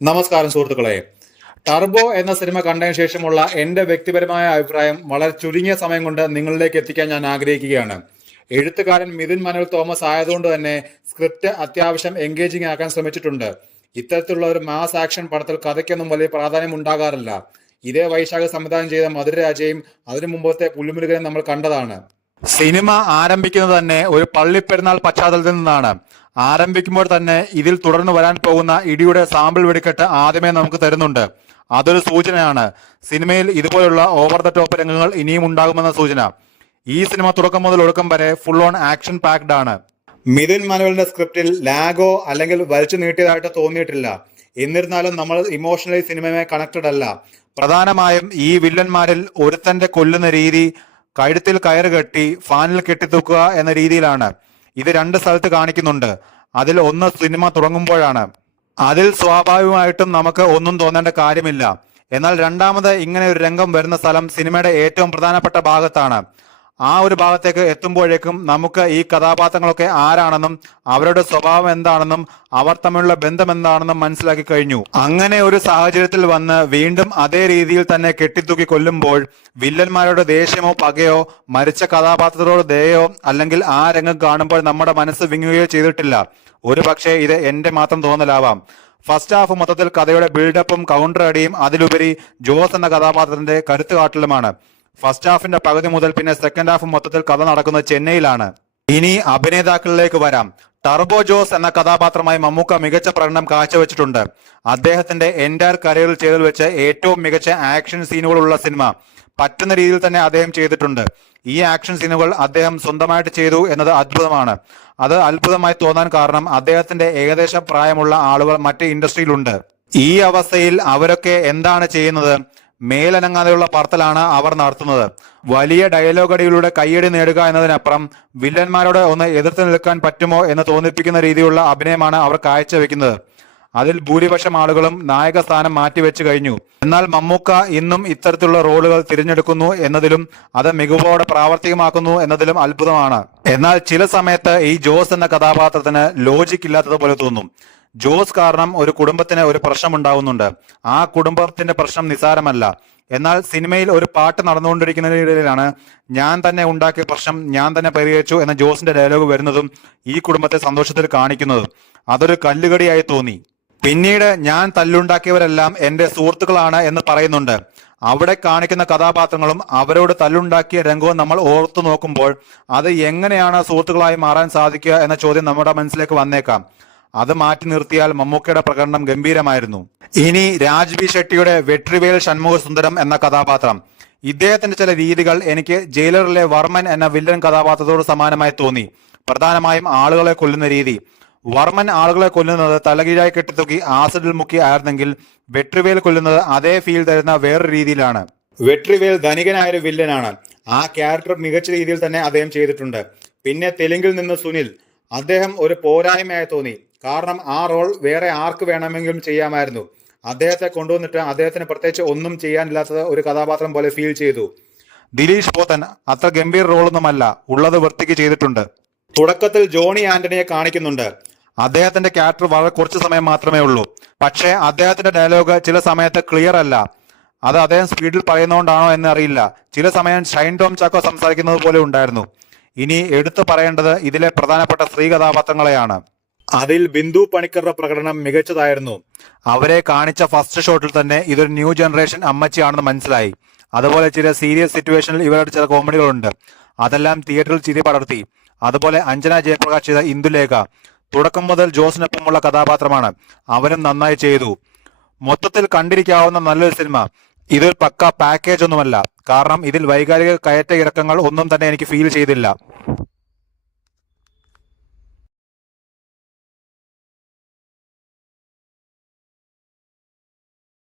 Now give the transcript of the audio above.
നമസ്കാരം സുഹൃത്തുക്കളെ. ടർബോ എന്ന സിനിമ കണ്ടതിന് ശേഷമുള്ള എന്റെ വ്യക്തിപരമായ അഭിപ്രായം വളരെ ചുരുങ്ങിയ സമയം കൊണ്ട് നിങ്ങളിലേക്ക് എത്തിക്കാൻ ഞാൻ ആഗ്രഹിക്കുകയാണ്. എഴുത്തുകാരൻ മിഥുൻ മനോൽ തോമസ് ആയതുകൊണ്ട് തന്നെ സ്ക്രിപ്റ്റ് അത്യാവശ്യം എൻഗേജിംഗ് ആക്കാൻ ശ്രമിച്ചിട്ടുണ്ട്. ഇത്തരത്തിലുള്ള ഒരു മാസ് ആക്ഷൻ പടത്തിൽ കഥയ്ക്കൊന്നും വലിയ പ്രാധാന്യം ഉണ്ടാകാറില്ല. ഇതേ വൈശാഖ് സംവിധാനം ചെയ്ത മധുരരാജയും അതിനു മുമ്പത്തെ പുല്ലുമുരുകനും നമ്മൾ കണ്ടതാണ്. സിനിമ ആരംഭിക്കുന്നത് തന്നെ ഒരു പള്ളിപ്പെരുന്നാൾ പശ്ചാത്തലത്തിൽ നിന്നാണ്. ആരംഭിക്കുമ്പോൾ തന്നെ ഇതിൽ തുടർന്ന് വരാൻ പോകുന്ന ഇടിയുടെ സാമ്പിൾ വെടിക്കെട്ട് ആദ്യമേ നമുക്ക് തരുന്നുണ്ട്. അതൊരു സൂചനയാണ്. സിനിമയിൽ ഇതുപോലുള്ള ഓവർ ദ ടോപ്പ് രംഗങ്ങൾ ഇനിയും ഉണ്ടാകുമെന്ന സൂചന. ഈ സിനിമ തുടക്കം മുതൽ ഒടുക്കം വരെ ഫുൾ ഓൺ ആക്ഷൻ പാക്ഡ് ആണ്. മിഥുൻ മനോലിന്റെ സ്ക്രിപ്റ്റിൽ ലാഗോ അല്ലെങ്കിൽ വലിച്ചു നീട്ടിയതായിട്ട് തോന്നിയിട്ടില്ല. എന്നിരുന്നാലും നമ്മൾ ഇമോഷണലി സിനിമയുമായി കണക്റ്റഡ് അല്ല. പ്രധാനമായും ഈ വില്ലന്മാരിൽ ഒരുത്തന്റെ കൊല്ലുന്ന രീതി കഴുത്തിൽ കയറ് കെട്ടി ഫാനിൽ കെട്ടിത്തൂക്കുക എന്ന രീതിയിലാണ്. ഇത് രണ്ട് സ്ഥലത്ത് കാണിക്കുന്നുണ്ട്. അതിൽ ഒന്ന് സിനിമ തുടങ്ങുമ്പോഴാണ്. അതിൽ സ്വാഭാവികമായിട്ടും നമുക്ക് ഒന്നും തോന്നേണ്ട കാര്യമില്ല. എന്നാൽ രണ്ടാമത് ഇങ്ങനെ ഒരു രംഗം വരുന്ന സ്ഥലം സിനിമയുടെ ഏറ്റവും പ്രധാനപ്പെട്ട ഭാഗത്താണ്. ആ ഒരു ഭാഗത്തേക്ക് എത്തുമ്പോഴേക്കും നമുക്ക് ഈ കഥാപാത്രങ്ങളൊക്കെ ആരാണെന്നും അവരുടെ സ്വഭാവം എന്താണെന്നും അവർ തമ്മിലുള്ള ബന്ധം എന്താണെന്നും മനസ്സിലാക്കി കഴിഞ്ഞു. അങ്ങനെ ഒരു സാഹചര്യത്തിൽ വന്ന് വീണ്ടും അതേ രീതിയിൽ തന്നെ കെട്ടിത്തൂക്കി കൊല്ലുമ്പോൾ വില്ലന്മാരുടെ ദേഷ്യമോ പകയോ മരിച്ച കഥാപാത്രത്തോട് ദയോ അല്ലെങ്കിൽ ആ രംഗം കാണുമ്പോൾ നമ്മുടെ മനസ്സ് വിങ്ങുകയോ ചെയ്തിട്ടില്ല. ഒരു പക്ഷേ ഇത് എന്റെ മാത്രം തോന്നലാവാം. ഫസ്റ്റ് ഹാഫ് മൊത്തത്തിൽ കഥയുടെ ബിൽഡപ്പും കൗണ്ടർ അടിയും അതിലുപരി ജോസ് എന്ന കഥാപാത്രത്തിന്റെ കരുത്തുകാട്ടലുമാണ്. ഫസ്റ്റ് ഹാഫിന്റെ പകുതി മുതൽ പിന്നെ സെക്കൻഡ് ഹാഫ് മൊത്തത്തിൽ കഥ നടക്കുന്നത് ചെന്നൈയിലാണ്. ഇനി അഭിനേതാക്കളിലേക്ക് വരാം. ടർബോ ജോസ് എന്ന കഥാപാത്രമായി മമ്മൂക്ക മികച്ച പ്രകടനം കാഴ്ചവെച്ചിട്ടുണ്ട്. അദ്ദേഹത്തിന്റെ എൻറ്റയർ കരിയറിൽ ചെയ്തതിൽ വെച്ച് ഏറ്റവും മികച്ച ആക്ഷൻ സീനുകളുള്ള സിനിമ പറ്റുന്ന രീതിയിൽ തന്നെ അദ്ദേഹം ചെയ്തിട്ടുണ്ട്. ഈ ആക്ഷൻ സീനുകൾ അദ്ദേഹം സ്വന്തമായിട്ട് ചെയ്തു എന്നത് അത്ഭുതമാണ്. അത് അത്ഭുതമായി തോന്നാൻ കാരണം അദ്ദേഹത്തിന്റെ ഏകദേശം പ്രായമുള്ള ആളുകൾ മറ്റ് ഇൻഡസ്ട്രിയിലുണ്ട്. ഈ അവസ്ഥയിൽ അവരൊക്കെ എന്താണ് ചെയ്യുന്നത്? മേലനങ്ങാതെയുള്ള പറത്തലാണ് അവർ നടത്തുന്നത്. വലിയ ഡയലോഗ് അടിയിലൂടെ കയ്യടി നേടുക എന്നതിനപ്പുറം വില്ലന്മാരോട് ഒന്ന് എതിർത്ത് നിൽക്കാൻ പറ്റുമോ എന്ന് തോന്നിപ്പിക്കുന്ന രീതിയിലുള്ള അഭിനയമാണ് അവർ കാഴ്ചവെക്കുന്നത്. അതിൽ ഭൂരിപക്ഷം ആളുകളും നായക സ്ഥാനം മാറ്റിവെച്ചു കഴിഞ്ഞു. എന്നാൽ മമ്മൂക്ക ഇന്നും ഇത്തരത്തിലുള്ള റോളുകൾ തിരഞ്ഞെടുക്കുന്നു എന്നതിലും അത് മികവോടെ പ്രാവർത്തികമാക്കുന്നു എന്നതിലും അത്ഭുതമാണ്. എന്നാൽ ചില സമയത്ത് ഈ ജോസ് എന്ന കഥാപാത്രത്തിന് ലോജിക് ഇല്ലാത്തതുപോലെ തോന്നും. ജോസ് കാരണം ഒരു കുടുംബത്തിന് ഒരു പ്രശ്നം ഉണ്ടാവുന്നുണ്ട്. ആ കുടുംബത്തിന്റെ പ്രശ്നം നിസാരമല്ല. എന്നാൽ സിനിമയിൽ ഒരു പാട്ട് നടന്നുകൊണ്ടിരിക്കുന്നതിനിടയിലാണ് ഞാൻ തന്നെ ഉണ്ടാക്കിയ പ്രശ്നം ഞാൻ തന്നെ പരിഹരിച്ചു എന്ന ജോസിന്റെ ഡയലോഗ് വരുന്നതും ഈ കുടുംബത്തെ സന്തോഷത്തിൽ കാണിക്കുന്നതും. അതൊരു കല്ലുകടിയായി തോന്നി. പിന്നീട് ഞാൻ തല്ലുണ്ടാക്കിയവരെല്ലാം എന്റെ സുഹൃത്തുക്കളാണ് എന്ന് പറയുന്നുണ്ട്. അവിടെ കാണിക്കുന്ന കഥാപാത്രങ്ങളും അവരോട് തല്ലുണ്ടാക്കിയ രംഗവും നമ്മൾ ഓർത്തു നോക്കുമ്പോൾ അത് എങ്ങനെയാണ് സുഹൃത്തുക്കളായി മാറാൻ സാധിക്കുക എന്ന ചോദ്യം നമ്മുടെ മനസ്സിലേക്ക് വന്നേക്കാം. അത് മാറ്റി നിർത്തിയാൽ മമ്മൂക്കയുടെ പ്രകടനം ഗംഭീരമായിരുന്നു. ഇനി രാജ്ബി ഷെട്ടിയുടെ വെട്രിവേൽ ഷൺമുഖ സുന്ദരം എന്ന കഥാപാത്രം. ഇദ്ദേഹത്തിന്റെ ചില രീതികൾ എനിക്ക് ജയിലറിലെ വർമ്മൻ എന്ന വില്ലൻ കഥാപാത്രത്തോട് സമാനമായി തോന്നി. പ്രധാനമായും ആളുകളെ കൊല്ലുന്ന രീതി. വർമ്മൻ ആളുകളെ കൊല്ലുന്നത് തലകീഴായി കെട്ടിത്തൂക്കി ആസിഡിൽ മുക്കി ആയിരുന്നെങ്കിൽ വെട്രിവേൽ കൊല്ലുന്നത് അതേ ഫീൽ തരുന്ന വേറൊരു രീതിയിലാണ്. വെട്രിവേൽ ധനികനായ ഒരു വില്ലനാണ്. ആ ക്യാരക്ടർ മികച്ച രീതിയിൽ തന്നെ അദ്ദേഹം ചെയ്തിട്ടുണ്ട്. പിന്നെ തെലുങ്കിൽ നിന്ന് സുനിൽ, അദ്ദേഹം ഒരു പോരായ്മയായി തോന്നി. കാരണം ആ റോൾ വേറെ ആർക്ക് വേണമെങ്കിലും ചെയ്യാമായിരുന്നു. അദ്ദേഹത്തെ കൊണ്ടുവന്നിട്ട് അദ്ദേഹത്തിന് പ്രത്യേകിച്ച് ഒന്നും ചെയ്യാനില്ലാത്തത് ഒരു കഥാപാത്രം പോലെ ഫീൽ ചെയ്തു. ദിലീഷ് പോത്തൻ അത്ര ഗംഭീർ റോളൊന്നുമല്ല, ഉള്ളത് വൃത്തിക്ക് ചെയ്തിട്ടുണ്ട്. തുടക്കത്തിൽ ജോണി ആന്റണിയെ കാണിക്കുന്നുണ്ട്. അദ്ദേഹത്തിന്റെ ക്യാരക്ടർ വളരെ കുറച്ച് സമയം മാത്രമേ ഉള്ളൂ. പക്ഷേ അദ്ദേഹത്തിന്റെ ഡയലോഗ് ചില സമയത്ത് ക്ലിയർ അല്ല. അത് അദ്ദേഹം സ്പീഡിൽ പറയുന്നതുകൊണ്ടാണോ എന്ന് അറിയില്ല. ചില സമയം ഷൈൻ ടോം ചാക്കോ സംസാരിക്കുന്നത് പോലെ ഉണ്ടായിരുന്നു. ഇനി എടുത്തു പറയേണ്ടത് ഇതിലെ പ്രധാനപ്പെട്ട സ്ത്രീ കഥാപാത്രങ്ങളെയാണ്. അതിൽ ബിന്ദു പണിക്കറുടെ പ്രകടനം മികച്ചതായിരുന്നു. അവരെ കാണിച്ച ഫസ്റ്റ് ഷോട്ടിൽ തന്നെ ഇതൊരു ന്യൂ ജനറേഷൻ അമ്മച്ചിയാണെന്ന് മനസ്സിലായി. അതുപോലെ ചില സീരിയസ് സിറ്റുവേഷനിൽ ഇവരുടെ ചില കോമഡികളുണ്ട്. അതെല്ലാം തിയേറ്ററിൽ ചിരി പടർത്തി. അതുപോലെ അഞ്ജന ജയപ്രകാശ് ചെയ്ത ഇന്ദുലേഖ തുടക്കം മുതൽ ജോസിനൊപ്പമുള്ള കഥാപാത്രമാണ്. അവനും നന്നായി ചെയ്തു. മൊത്തത്തിൽ കണ്ടിരിക്കാവുന്ന നല്ലൊരു സിനിമ. ഇതൊരു പക്ക പാക്കേജ് ഒന്നുമല്ല. കാരണം ഇതിൽ വൈകാരിക കയറ്റ ഇറക്കങ്ങൾ ഒന്നും തന്നെ എനിക്ക് ഫീൽ ചെയ്തില്ല.